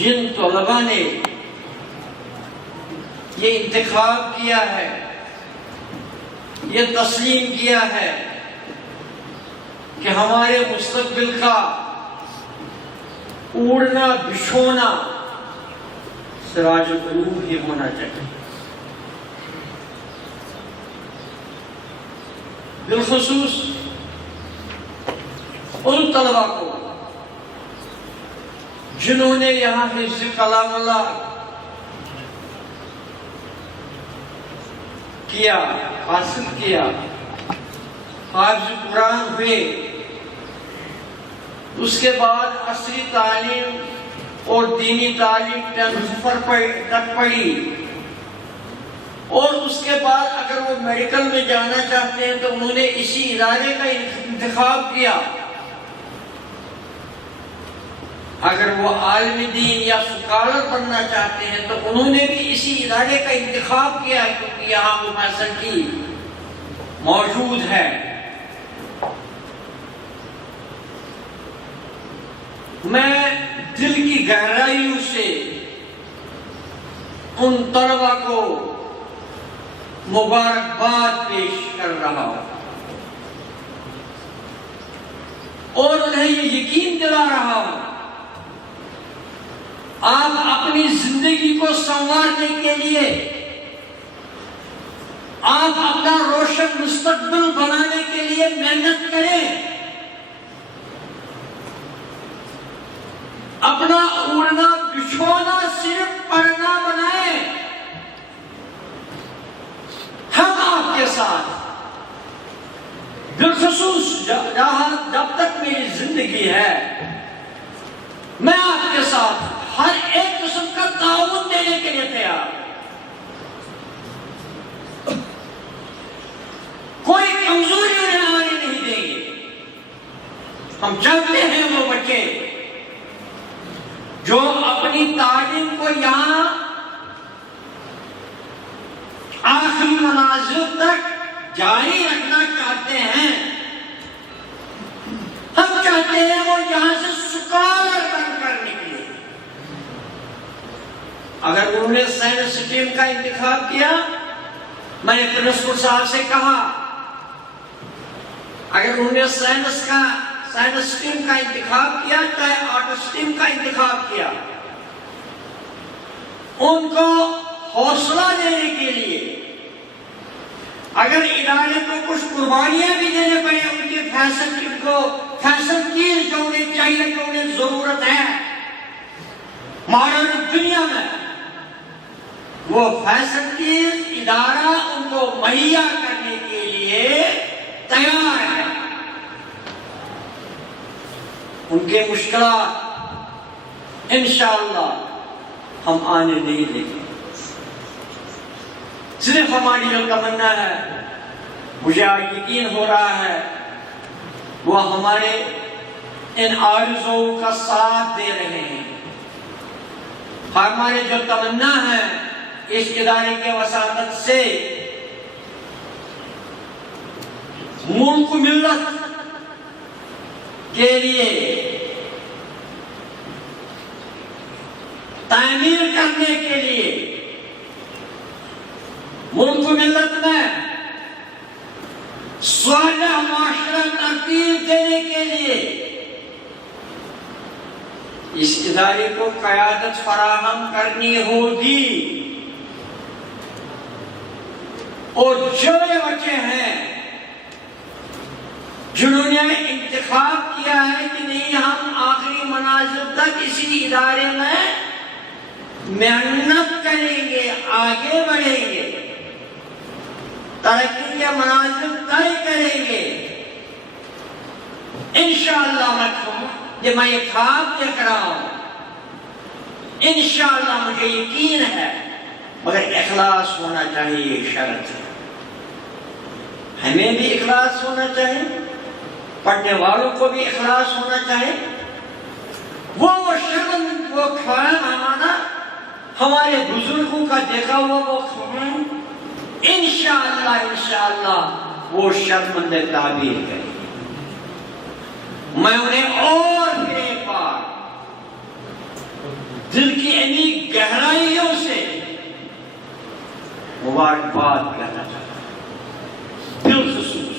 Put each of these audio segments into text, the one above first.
جن طلباء نے یہ انتخاب کیا ہے، یہ تسلیم کیا ہے کہ ہمارے مستقبل کا اڑنا بچھونا سراج القلوب ہی ہونا چاہیے، بالخصوص ان طلباء کو جنہوں نے یہاں حفظ کلام اللہ کیا، حاصل کیا، حافظ قرآن ہوئے، اس کے بعد عصری تعلیم اور دینی تعلیم 10th تک پڑھی، اور اس کے بعد اگر وہ میڈیکل میں جانا چاہتے ہیں تو انہوں نے اسی ادارے کا انتخاب کیا، اگر وہ عالم دین یا سکالر بننا چاہتے ہیں تو انہوں نے بھی اسی ادارے کا انتخاب کیا ہے، کیونکہ یہاں وہ فیسلٹی موجود ہے۔ میں دل کی گہرائیوں سے ان طلباء کو مبارکباد پیش کر رہا ہوں اور انہیں یہ یقین دلا رہا ہوں آپ اپنی زندگی کو سنوارنے کے لیے، آپ اپنا روشن مستقبل بنانے کے لیے محنت کریں، اپنا اڑنا بچھونا صرف پڑھنا بنائیں۔ ہم آپ کے ساتھ، بالخصوص جب تک میری زندگی ہے، میں آپ کے ساتھ ہر ایک قسم کا تعاون دینے کے لیے تیار، کوئی کمزوری انہیں آنے نہیں دیں گے۔ ہم چاہتے ہیں وہ بچے جو اپنی تعلیم کو یہاں آخری منازل تک جاری رکھنا چاہتے ہیں، ہم چاہتے ہیں وہ یہاں سے سکالر بن کر نکلے۔ اگر انہوں نے سائنس سٹریم کا انتخاب کیا، میں نے پرنسپل صاحب سے کہا اگر انہوں نے سائنس سٹریم کا انتخاب کیا، چاہے آرٹ سٹریم کا انتخاب کیا، ان کو حوصلہ دینے کے لیے اگر ادارے کو کچھ قربانیاں بھی دینے پڑے، ان کی فیسلٹیز جو انہیں چاہیے، جو انہیں ضرورت ہے ماڈرن دنیا میں، وہ فیسلٹیز ادارہ ان کو مہیا کرنے کے لیے تیار ہے۔ ان کے مشکلات انشاءاللہ ہم آنے نہیں دیں گے۔ صرف ہماری جو تمنا ہے، مجھے آج یقین ہو رہا ہے، وہ ہمارے ان آرزوؤں کا ساتھ دے رہے ہیں۔ ہمارے جو تمنا ہے اس ادارے کے وساطت سے ملک ملت کے لیے تعمیر کرنے کے لیے، ملک ملت میں صالح معاشرہ ترتیب دینے کے لیے اس ادارے کو قیادت فراہم کرنی ہوگی، اور جو بچے ہیں جنہوں نے انتخاب کیا ہے کہ نہیں ہم آخری منازل تک اسی ادارے میں محنت کریں گے، آگے بڑھیں گے، ترقی کے منازل طے کریں گے، انشاءاللہ میں یہ خواب دیکھ رہا ہوں، انشاءاللہ مجھے یقین ہے، مگر اخلاص ہونا چاہیے، یہ شرط ہے۔ ہمیں بھی اخلاص ہونا چاہیے، پڑھنے والوں کو بھی اخلاص ہونا چاہیے۔ وہ شرم، وہ خیال ہمارا ہمارے بزرگوں کا دیکھا ہوا وہ خیال انشاءاللہ وہ شرمندہ تعبیر کریں۔ میں انہیں اور پھر ایک بار دل کی انیک گہرائیوں سے مبارکباد کہنا چاہتا ہوں، بالخصوص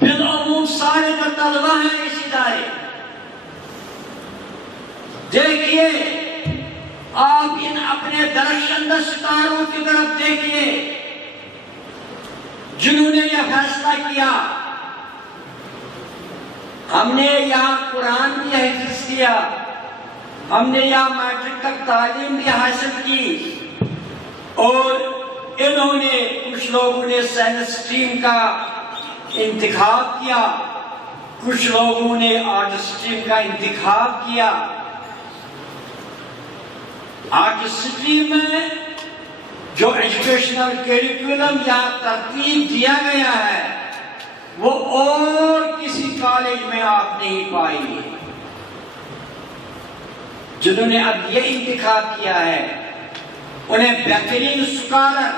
بالعموم سارے جو طلبہ ہیں اس ادارے، دیکھیے آپ ان اپنے درخشندہ ستاروں کی طرف دیکھیے جنہوں نے یہ فیصلہ کیا ہم نے یہاں قرآن بھی حفظ کیا، ہم نے یہاں میٹرک تک تعلیم بھی حاصل کی، اور انہوں نے کچھ لوگوں نے سائنس اسٹریم کا انتخاب کیا، کچھ لوگوں نے آرٹ اسٹریم کا انتخاب کیا۔ آرٹ اسٹریم میں جو ایجوکیشنل کیریکولم یہاں ترتیب دیا گیا ہے وہ اور کسی کالج میں آپ نہیں پائیں گے۔ جنہوں نے اب یہ انتخاب کیا ہے انہیں بہترین اسکالر،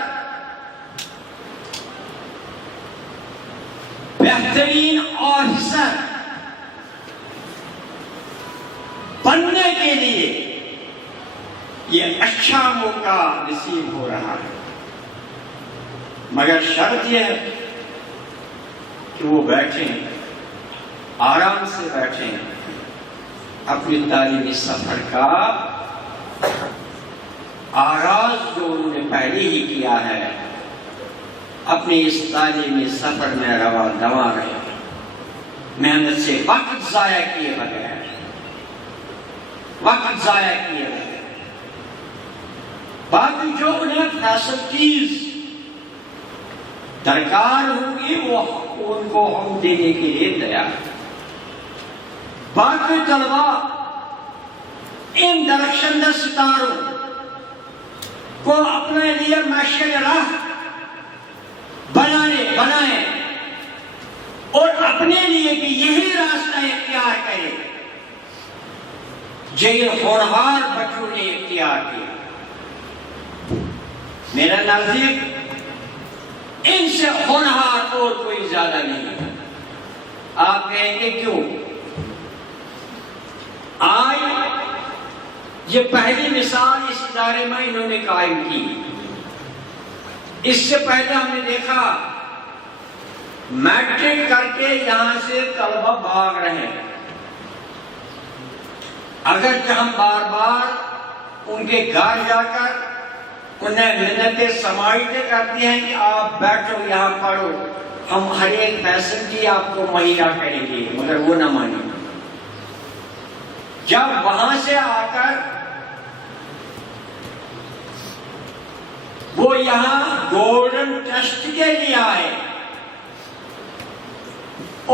بہترین آفیسر بننے کے لیے یہ اچھا موقع نصیب ہو رہا ہے، مگر شرط یہ ہے کہ وہ بیٹھیں، آرام سے بیٹھیں، اپنی تعلیمی سفر کا آغاز جو انہوں نے پہلے ہی کیا ہے اپنے اس تعلیمی سفر میں رواں دواں رہے، محنت سے وقت ضائع کیے بغیر، وقت ضائع کیے بغیر۔ باقی جو انہیں فیسلٹیز درکار ہوں گی وہ ان کو ہم دینے کے لیے تیار ہیں۔ باقی طلبہ ان درخشندہ ستاروں کو اپنے لیے مشعل راہ بنائیں اور اپنے لیے بھی یہی راستہ اختیار کریں جن ہونہار بچوں نے اختیار کیا۔ میرا نزدیک ان سے ہونہار اور کوئی زیادہ نہیں ہے۔ آپ کہیں گے کیوں؟ آج یہ پہلی مثال اس ادارے میں انہوں نے قائم کی۔ اس سے پہلے ہم نے دیکھا میٹرک کر کے یہاں سے طلبہ بھاگ رہے ہیں، اگرچہ ہم بار بار ان کے گھر جا کر انہیں محنتیں سماجتیں کرتے ہیں کہ آپ بیٹھو یہاں پڑھو، ہم ہر ایک فیسلٹی آپ کو مہیا کریں گے، مگر وہ نہ مانے۔ جب وہاں سے آ کر وہ یہاں گولڈن ٹیسٹ کے لیے آئے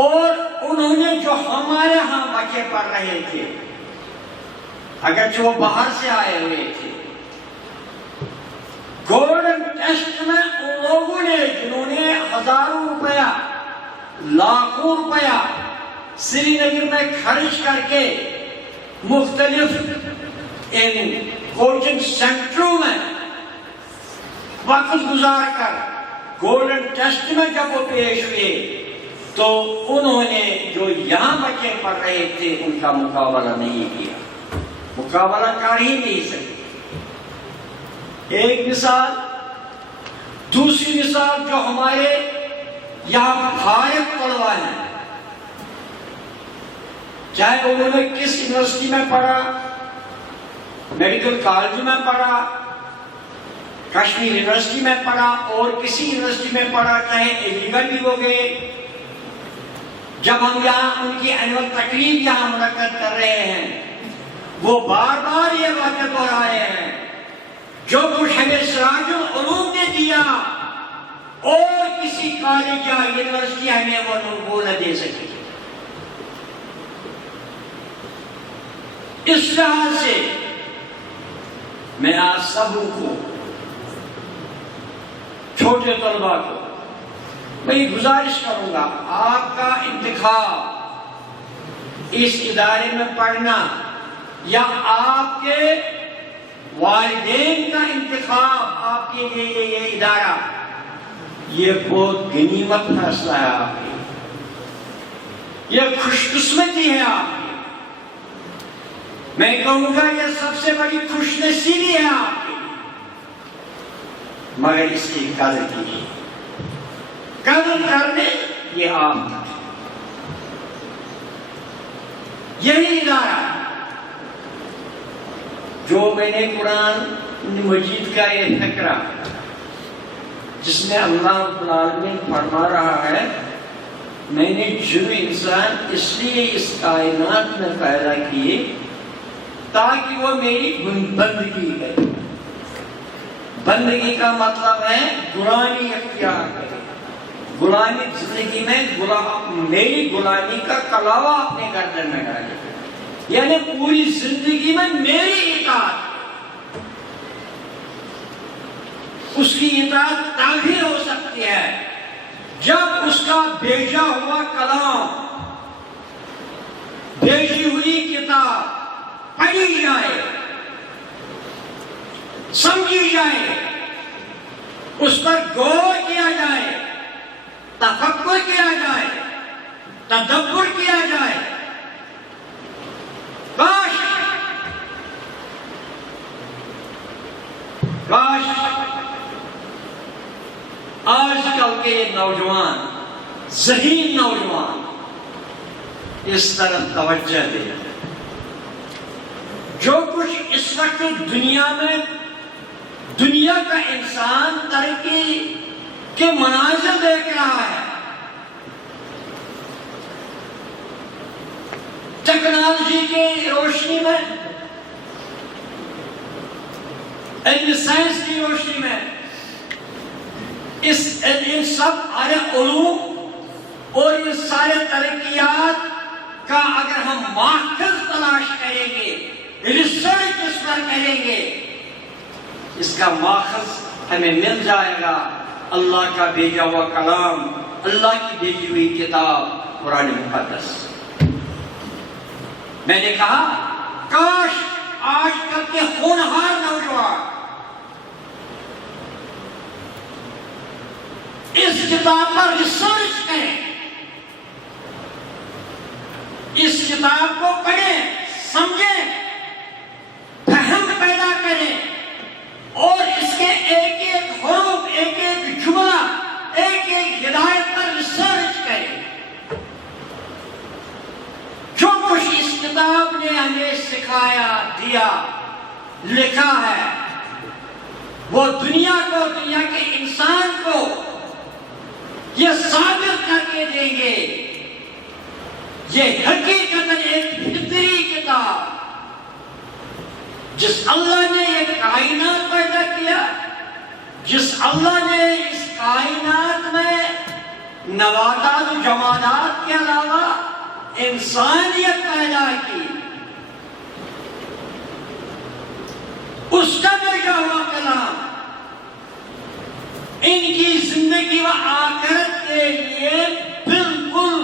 اور انہوں نے جو ہمارے ہاں بچے پڑھ رہے تھے، اگرچہ وہ باہر سے آئے ہوئے تھے، گولڈن ٹیسٹ میں ان لوگوں نے جنہوں نے ہزاروں روپیہ لاکھوں روپیہ سری نگر میں خرچ کر کے مختلف کوچنگ سینٹروں میں وقت گزار کر گولڈن ٹیسٹ میں جب وہ پیش ہوئے تو انہوں نے جو یہاں بچے پڑھ رہے تھے ان کا مقابلہ نہیں کیا، مقابلہ کر ہی نہیں سکے۔ ایک مثال، دوسری مثال جو ہمارے یہاں فارغ طلبہ ہیں، چاہے انہوں نے کس یونیورسٹی میں پڑھا، میڈیکل کالج میں پڑھا، کشمیر یونیورسٹی میں پڑھا اور کسی یونیورسٹی میں پڑھا، چاہے علیگڑھ بھی ہو گئے، جب ہم یہاں ان کی اینول تقریب یہاں منعقد کر رہے ہیں وہ بار بار یہ باتیں دہرائے ہیں جو کچھ ہمیں سراج العلوم نے دیا اور کسی کالج یا یونیورسٹی ہمیں وہ نہ دے سکے۔ اس لحاظ سے میں آپ سب کو، چھوٹے طلباء کو میں یہ گزارش کروں گا، آپ کا انتخاب اس ادارے میں پڑھنا یا آپ کے والدین کا انتخاب آپ کے لیے یہ ادارہ، یہ بہت غنیمت فیصلہ ہے آپ کے، یہ خوش قسمتی ہے آپ کی میں کہوں گا یہ سب سے بڑی خوش نصیبی ہے آپ کی، مگر اس کی قدر کیجیے، قدر کرنے یہ عام ہے۔ یہی ادارہ جو میں نے قرآن مجید کا یہ فقرہ جس میں اللہ رب العالمین فرما رہا ہے میں نے جن انسان اس لیے اس کائنات میں پیدا کیے تاکہ وہ میری بندگی کرے۔ بندگی کا مطلب ہے غلامی اختیار کرے، غلامی زندگی میں میری غلامی کا کلاوہ اپنے گردن میں ڈالے، یعنی پوری زندگی میں میری اطاعت۔ اس کی اطاعت تبھی ہو سکتی ہے جب اس کا بھیجا ہوا کلام، بھیجی ہوئی کتاب پڑھی جائے، سمجھی جائے، اس پر غور کیا جائے، تفکر کیا جائے، تدبر کیا جائے۔ کاش آج کل کے نوجوان، ذہین نوجوان اس طرف توجہ دے۔ جو کچھ اس وقت دنیا میں دنیا کا انسان ترقی کے مناظر دیکھ رہا ہے، ٹیکنالوجی کی روشنی میں، علم سائنس کی روشنی میں، ان سب علوم اور ان سارے ترقیات کا اگر ہم ماخذ تلاش کریں گے، ریسرچ اس پر کریں گے، اس کا ماخذ ہمیں مل جائے گا۔ اللہ کا بھیجا ہوا کلام، اللہ کی بھیجی ہوئی کتاب قرآن مقدس۔ میں نے کہا کاش آج کل کے ہونہار نوجوان اس کتاب پر ریسرچ کریں، اس کتاب کو پڑھیں، سمجھیں، فہم پیدا کریں، اور اس کے ایک ایک حروف، ایک ایک جملہ، ایک ایک ہدایت پر ریسرچ کریں۔ جو کچھ اس کتاب نے ہمیں سکھایا، دیا، لکھا ہے، وہ دنیا کو، دنیا کے انسان کو یہ ثابت کر کے دیں گے یہ حقیقت ایک فطری کتاب، جس اللہ نے یہ کائنات پیدا کیا، جس اللہ نے اس کائنات میں نباتات و جمادات کے علاوہ انسانیت پیدا کی، اس کا بھیجا ہوا کلام ان کی زندگی و آخرت کے لیے بالکل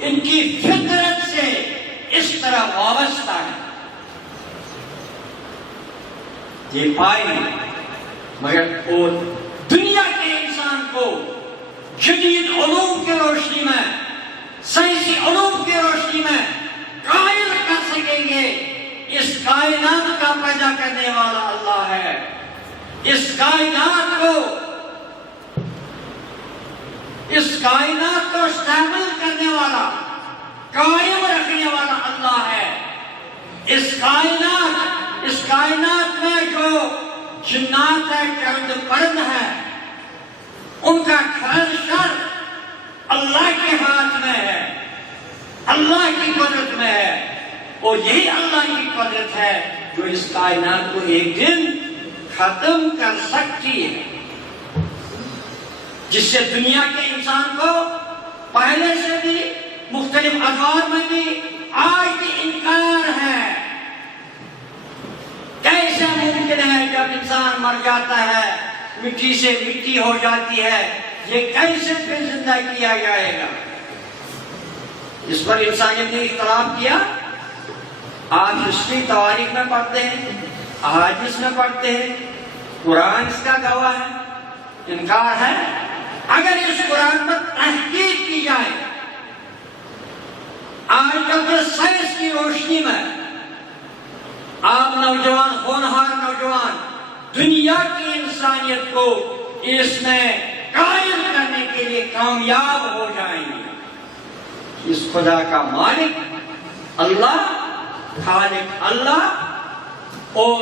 ان کی فطرت سے اس طرح وابستہ ہے۔ یہ پائیں مگر اور دنیا کے انسان کو جدید علوم کی روشنی میں، سائنسی علوم کی روشنی میں قائل کر سکیں گے اس کائنات کا پیدا کرنے والا اللہ ہے، اس کائنات کو استعمال کرنے والا، قائم رکھنے والا اللہ ہے۔ اس کائنات میں جو جنات ہے، چرند پرند ہے، ان کا خیر شر اللہ کے ہاتھ میں ہے، اللہ کی قدرت میں ہے، اور یہی اللہ کی قدرت ہے جو اس کائنات کو ایک دن ختم کر سکتی ہے، جس سے دنیا کے انسان کو پہلے سے بھی مختلف ادوار میں بھی آج بھی انکار ہے۔ کیسے ممکن ہے جب انسان مر جاتا ہے، مٹی سے مٹی ہو جاتی ہے، یہ کیسے پھر زندہ کیا جائے گا؟ اس پر انسانیت نے اختلاف کیا۔ آج ہسٹری تواریخ میں پڑھتے ہیں، احادیث میں پڑھتے ہیں، قرآن اس کا گواہ ہے۔ انکار ہے؟ اگر اس قرآن پر تحقیق کی جائے، آج کل کے سائنس کی روشنی میں آپ نوجوان ہونہار نوجوان دنیا کی انسانیت کو اس میں قائم کرنے کے لیے کامیاب ہو جائیں گے۔ اس خدا کا مالک اللہ، خالق اللہ، اور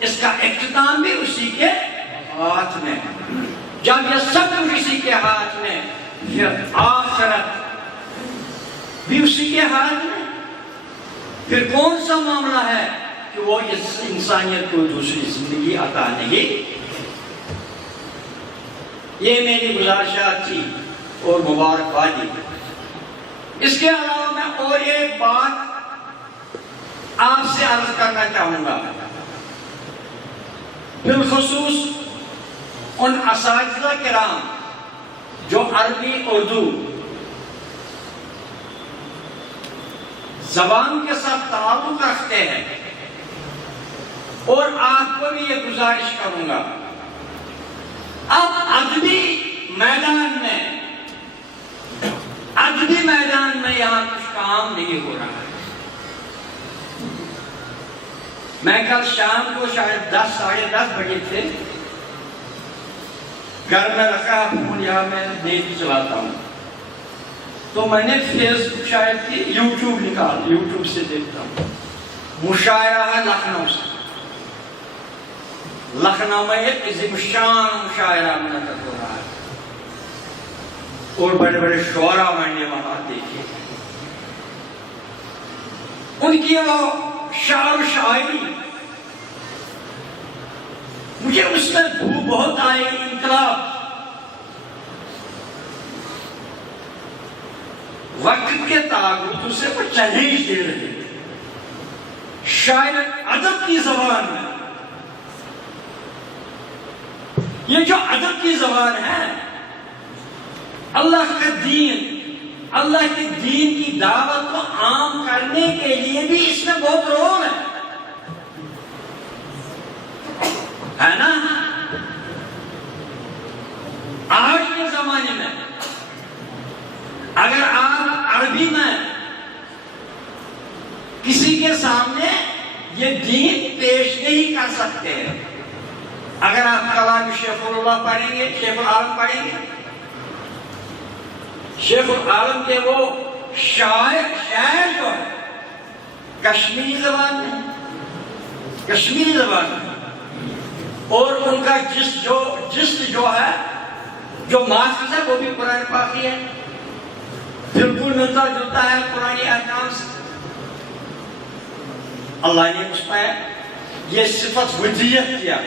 اس کا اختتام بھی اسی کے ہاتھ میں۔ جب یہ سب کچھ اسی کے ہاتھ میں، پھر آخرت بھی اسی کے ہاتھ میں۔ پھر کون سا معاملہ ہے کہ وہ اس انسانیت کو دوسری زندگی عطا نہیں۔ یہ میری گزارشات تھی اور مبارکبادی۔ اس کے علاوہ میں اور ایک بات آپ سے عرض کرنا چاہوں گا، بالخصوص ان اساتذہ کرام جو عربی اردو زبان کے ساتھ تعلق رکھتے ہیں، اور آپ کو بھی یہ گزارش کروں گا، اب ادبی میدان میں یہاں کچھ کام نہیں ہو رہا ہے۔ میں کل شام کو شاید 10 ساڑھے 10 بجے تھے، گھر میں رکھا فون، یہاں میں نیٹ چلاتا ہوں، تو میں نے فیس بک شاید کی یوٹیوب نکال، یوٹیوب سے دیکھتا ہوں، مشاعرہ ہے لکھنؤ سے۔ لکھنؤ میں ایک عظیم شان مشاعرہ منعقد ہو رہا ہے، اور بڑے بڑے شعراء میں نے وہاں دیکھے، ان کی وہ شعر و شاعری مجھے اس میں بھو بہت آئی، انقلاب، وقت کے تاغوتوں سے وہ چیلنج دے رہے ہیں، شاعر ادب کی زبان میں۔ یہ جو ادب کی زبان ہے، اللہ کا دین، اللہ کے دین کی دعوت کو عام کرنے کے لیے بھی اس میں بہت رول ہے نا؟ آج کے زمانے میں اگر آپ عربی میں کسی کے سامنے یہ دین پیش نہیں کر سکتے، اگر آپ کلام شیخ اللہ پڑھیں گے، شیخ العالم پڑھیں گے، شیخ العالم کے وہ شاعر جو ہے کشمیری زبان میں، اور ان کا جسم جو ہے، جو ماخذ ہے، وہ بھی قرآن پاکی ہے، بالکل ملتا جلتا ہے قرآنی احکام سے۔ اللہ نے اس میں یہ صفت وجیت کیا،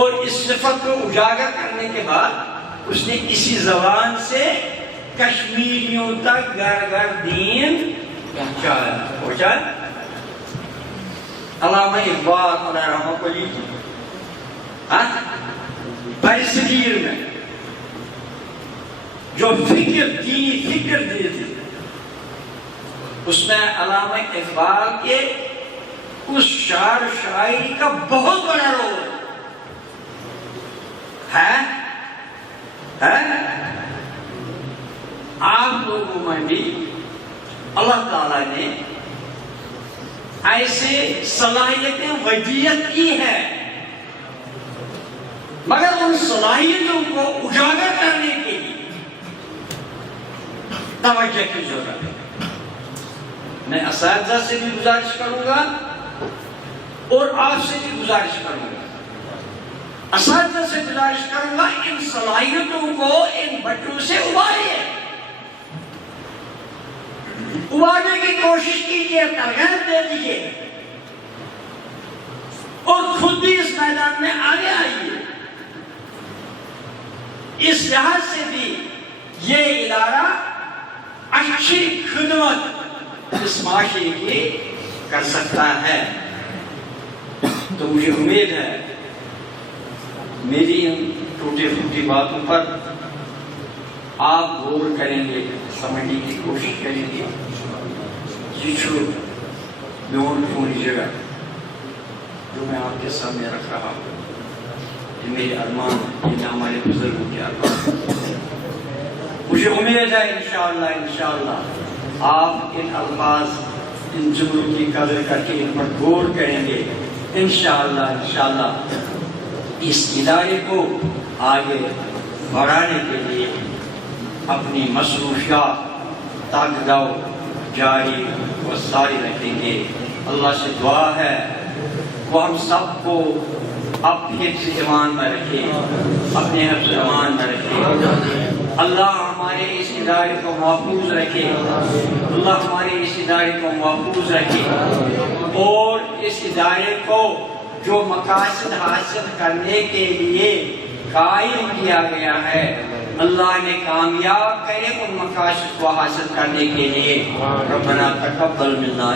اور اس صفت کو اجاگر کرنے کے بعد اس نے اسی زبان سے کشمیریوں تک گھر گھر دین پہنچایا۔ علامہ اقبال علیہ رحمہ کو برصغیر میں جو دینی فکر دی تھی، اس میں علامہ اقبال کے اس شعر شاعری کا بہت بڑا رول ہے۔ آپ لوگوں میں بھی اللہ تعالیٰ نے ایسے صلاحیتیں ودیت کی ہے، مگر ان صلاحیتوں کو اجاگر کرنے کے لیے توجہ کی ضرورت ہے۔ میں اساتذہ سے بھی گزارش کروں گا اور آپ سے بھی گزارش کروں گا، اساتذہ سے گزارش کروں گا، ان صلاحیتوں کو ان بچوں سے ابھارنے کی کوشش کیجیے، ترغیب دے دیجیے، اور خود بھی اس میدان میں آگے آئیے۔ اس لحاظ سے بھی یہ ادارہ اچھی خدمت اس معاشرے کی کر سکتا ہے۔ تو مجھے امید ہے میری ان ٹوٹی پھوٹی باتوں پر آپ غور کریں گے، سمجھنے کی کوشش کریں گے۔ یہ پوری جگہ جو میں آپ کے سامنے رکھ رہا ہوں، یہ میرے ارمان، یہ ہمارے بزرگوں کے ارمان۔ مجھے امید ہے انشاءاللہ آپ ان الفاظ ان جملوں کی قدر کر کے ان پر غور کریں گے انشاءاللہ اس ادارے کو آگے بڑھانے کے لیے اپنی مصروفیات تاغدو جاری و ساری رکھیں گے۔ اللہ سے دعا ہے وہ ہم سب کو اپنے حفظ ایمان میں رکھے، اپنے حفظ ایمان میں رکھے۔ اللہ ہمارے اس ادارے کو محفوظ رکھے، اللہ ہمارے اس ادارے کو محفوظ رکھے، اور اس ادارے کو جو مقاصد حاصل کرنے کے لیے قائم کیا گیا ہے اللہ نے کامیاب کرے ان مقاصد کو حاصل کرنے کے لیے۔ ربنا تقبل منا